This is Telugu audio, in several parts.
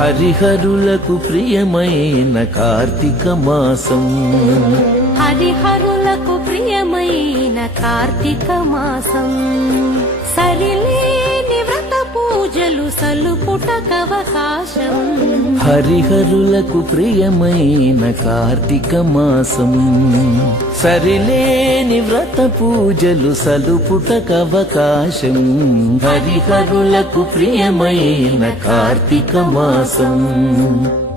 హరిహరులకు ప్రియమైన కార్తీక మాసం. హరిహరులకు ప్రియమైన కార్తీక మాసం. సరిలే పూజలు సలుపుటకవకాశం హరిహరులకు ప్రియమైన కార్తీక మాసం. సరిలేని వ్రత పూజలు సలుపుటకవకాశం హరిహరులకు ప్రియమైన కార్తీక మాసం.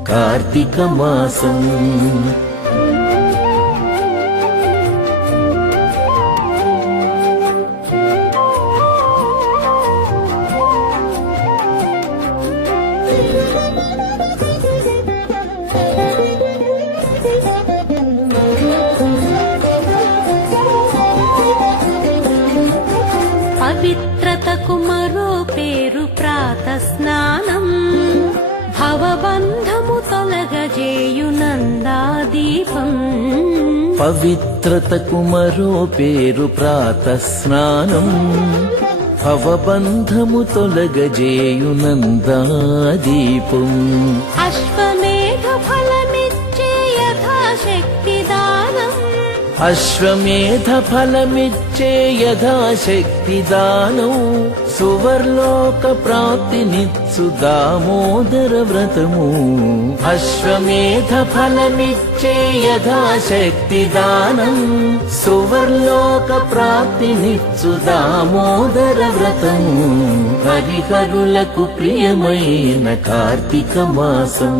కార్తీక మాసం. స్నానం. భవబంధము తొలగజేయునందా దీపం పవిత్రతకు మరో పేరు ప్రాత స్నానం. భవబంధము తొలగజేయునందా దీపం అశ్వమేధ ఫలమిచ్చే యథాశక్తి దానం. అశ్వమేధ ఫలమిచ్చే యథాశక్తి దానం సువర్లోక ప్రాప్తినిత్సు దామోదర వ్రతము. అశ్వమేధ ఫలమిచ్చే యథాశక్తి దానం సువర్లోక ప్రాప్తినిత్సు దామోదర వ్రతము. హరిహరులకు ప్రియమైన కార్తీక మాసం.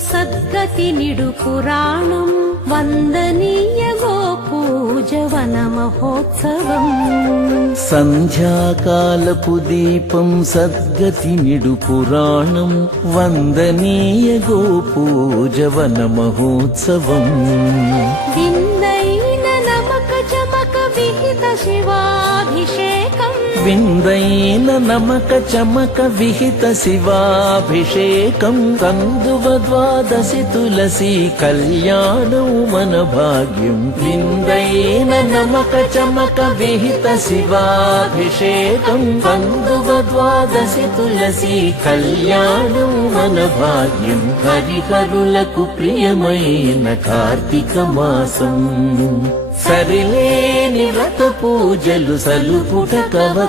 దీపం సద్గతి నిడు పురాణం వందనీయ గో పూజవన మహోత్సవం. సంధ్యాకాలపు దీపం సద్గతి నిడు పురాణం వందనీయ గోపూజవన మహోత్సవం. విందైన నమక చమక విహిత శివాభిషేకం. విందైన నమక చమక విహిత శివాభిషేకం కందువ ద్వాదశి తులసి కళ్యాణం మన భాగ్యం. విందైన నమక చమక విహిత శివాభిషేకం కందువ ద్వాదశి తులసి కళ్యాణం మన భాగ్యం. హరిహరులకు ప్రియమైన కార్తీక మాసం. సరిలేని వ్రత పూజలు సలుపుట కవ